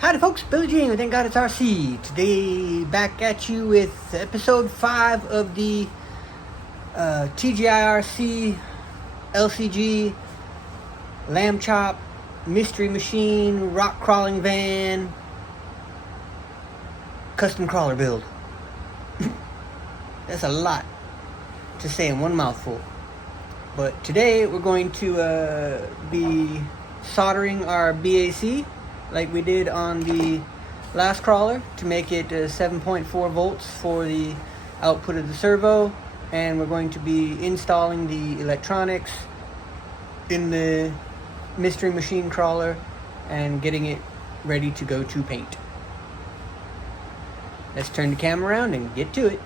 Howdy folks, Billy Jean, thank God it's RC. Today back at you with episode 5 of the TGIRC LCG Lamb Chop Mystery Machine Rock Crawling Van Custom Crawler build. That's a lot to say in one mouthful. But today we're going to be soldering our BAC like we did on the last crawler to make it 7.4 volts for the output of the servo, and we're going to be installing the electronics in the mystery machine crawler and getting it ready to go to paint. Let's turn the camera around and get to it.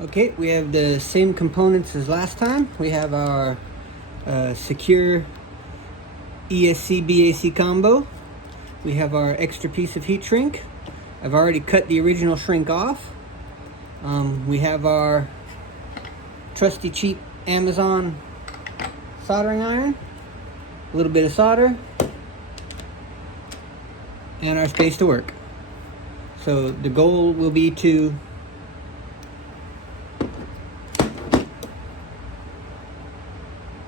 Okay, we have the same components as last time. We have our secure ESC BAC combo. We have our extra piece of heat shrink. I've already cut the original shrink off. We have our trusty cheap Amazon soldering iron, a little bit of solder, and our space to work. So the goal will be to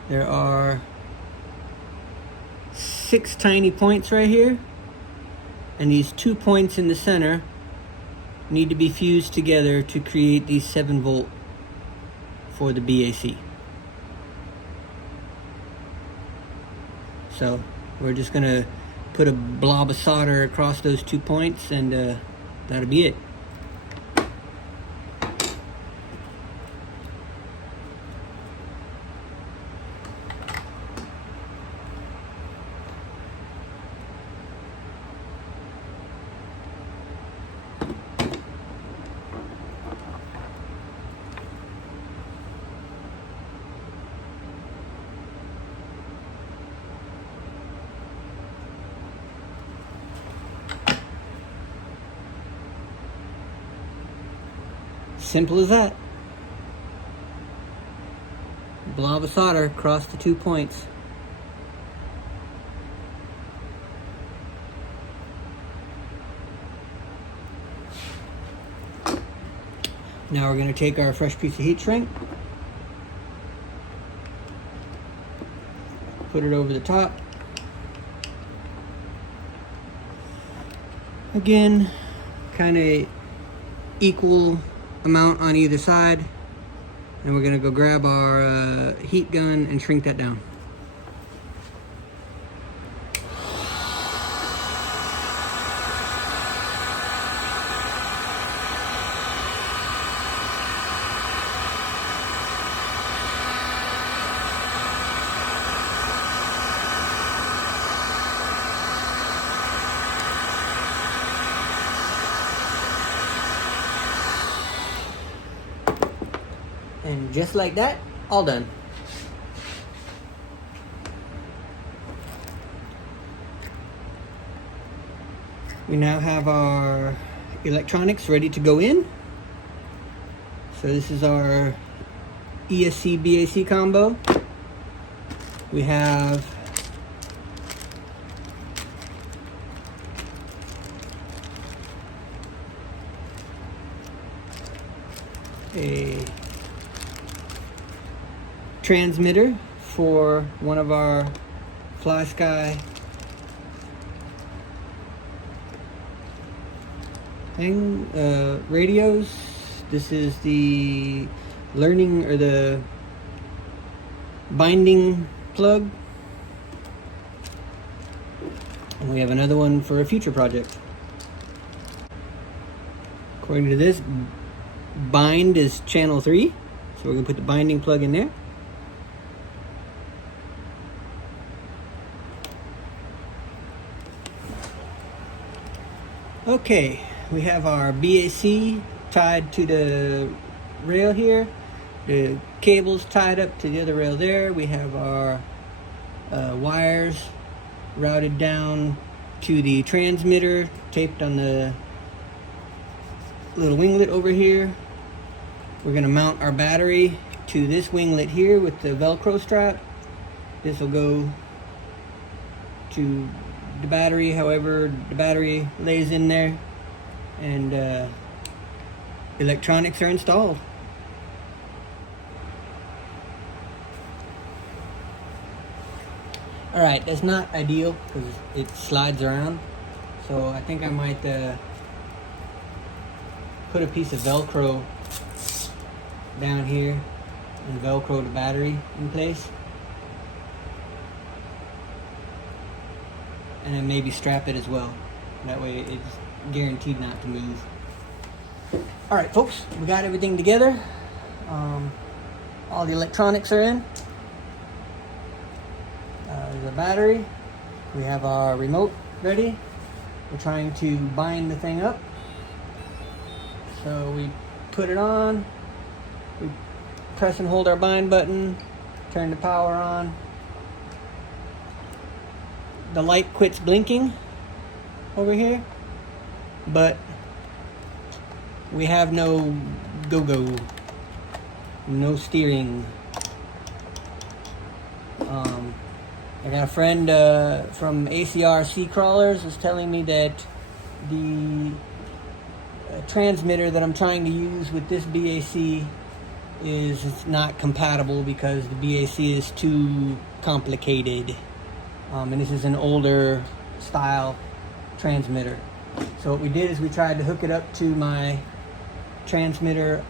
there are 6 tiny points right here, and these 2 points in the center need to be fused together to create these 7 volt for the BAC. So we're just gonna put a blob of solder across those 2 points, and that'll be it. Simple as that. Blob of solder across the 2 points. Now we're going to take our fresh piece of heat shrink, put it over the top. Again, kind of equal amount on either side, and we're gonna go grab our heat gun and shrink that down. And just like that, all done. We now have our electronics ready to go in. So this is our ESC BAC combo. We have a transmitter for one of our Fly Sky radios. This is the learning or the binding plug, and we have another one for a future project. According to this, bind is channel 3, so we're gonna put the binding plug in there. Okay, we have our BAC tied to the rail here. The cable's tied up to the other rail there. We have our wires routed down to the transmitter, taped on the little winglet over here. We're going to mount our battery to this winglet here with the Velcro strap. This will go to the battery, however the battery lays in there, and electronics are installed. Alright, that's not ideal because it slides around, so I think I might put a piece of Velcro down here and Velcro the battery in place, and then maybe strap it as well. That way it's guaranteed not to move. Alright folks, we got everything together. All the electronics are in. There's a battery. We have our remote ready. We're trying to bind the thing up. So we put it on. We press and hold our bind button. Turn the power on. The light quits blinking over here, but we have no go-go, no steering. I got a friend from ACR Sea Crawlers was telling me that the transmitter that I'm trying to use with this BAC is not compatible because the BAC is too complicated. And this is an older style transmitter. So what we did is we tried to hook it up to my transmitter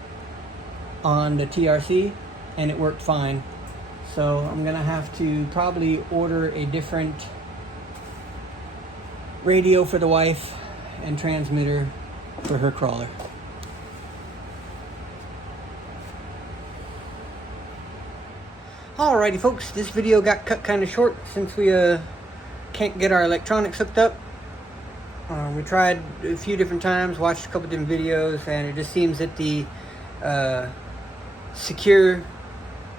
on the TRC, and it worked fine. So I'm gonna have to probably order a different radio for the wife and transmitter for her crawler. Alrighty folks, this video got cut kind of short since we can't get our electronics hooked up. We tried a few different times, watched a couple different videos, and it just seems that the secure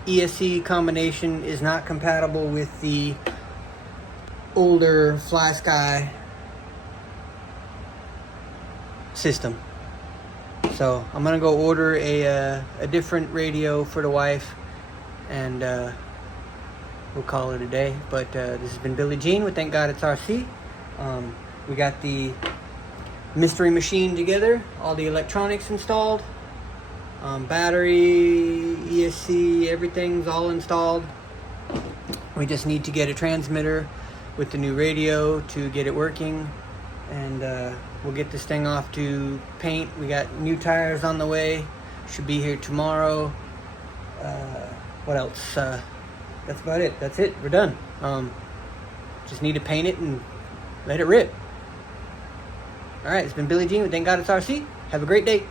ESC combination is not compatible with the older FlySky system. So I'm gonna go order a different radio for the wife, and we'll call it a day. But this has been Billy Jean with Thank God It's RC. We got the mystery machine together, all the electronics installed, battery, ESC, everything's all installed. We just need to get a transmitter with the new radio to get it working, and we'll get this thing off to paint. We got new tires on the way, should be here tomorrow. What else? That's about it. That's it. We're done. Just need to paint it and let it rip. Alright, it's been Billy Jean with Thank God It's RC. Have a great day.